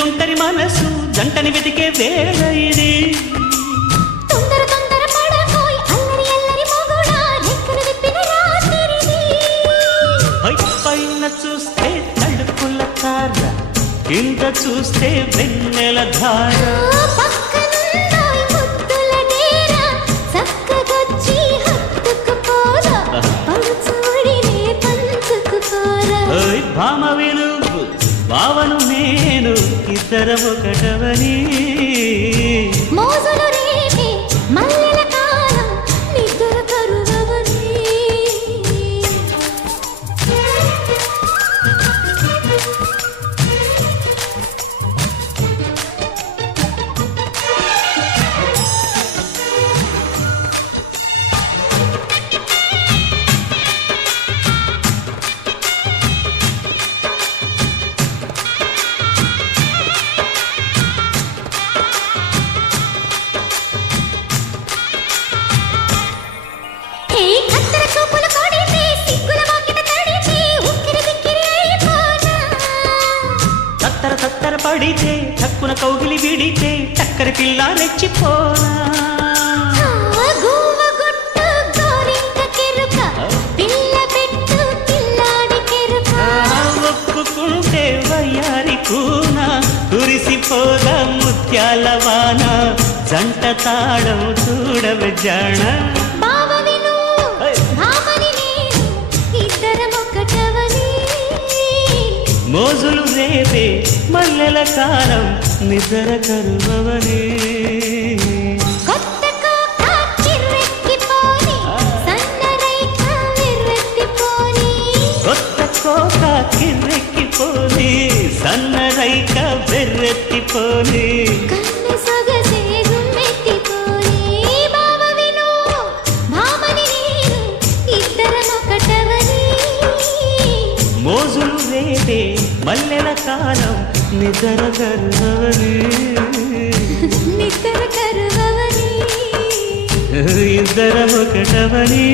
తుంటరి మనసు జంటని వెతికే వేళ ఇది. తొందర తొందర పడకోయ్ అల్లరి అల్లరి మొగుడా రెక్కలు విప్పిన రాత్రిది. పైన చూస్తే తడుపుల తార, కింద చూస్తే వెన్నెల ధార. పక్కనున్నాయి ముద్దుల డేరా చక్కగొచ్చి హత్తుకుపోరా పడుచూడినే పంచుకుపోరా. భామవి నువ్వు భావను నేను ఇద్దరం ఒకటవని. మోజులు రేపే మల్లెల కాలం నిద్ర కరువవని. కత్తెర చూపుల కొడితే సిగ్గుల వాకిట తడితే ఉక్కిరి బిక్కిరి అయిపోనా. తత్తర తత్తర పడితే చక్కున కౌగిలి విడితే చక్కర పిల్ల రెచ్చిపోనా. గువ్వ గుట్టు గోరింక కెరుక పిల్ల పెట్టు పిల్లాడి కెరుక. ఒప్పుకుంటే వయ్యారి కూన కురిసిపోద ముత్యాల వాన. జంట తాళం చూడవ జాణ. బావవి నువ్వు భామని నేను ఇద్దరం ఒకటవని. మోజులు రేపే మల్లెల కాలం నిద్ర కరువవని. కొత్త కోక కిర్రెక్కిపోని సన్నరైక విర్రెత్తిపోని. కొత్త కోక కిర్రెక్కిపోని సన్నరైక బెర్రెత్తిపోని. కన్ను సొగసే గుమ్మెత్తిపోని. బావవి నువ్వు భామని నేను ఇద్దరం ఒకటవని. మోజులు రేపే మల్లెల కాలం నిద్ర కరువవని. నిద్ర కరువవని. ఇద్దరం ఒకటవని.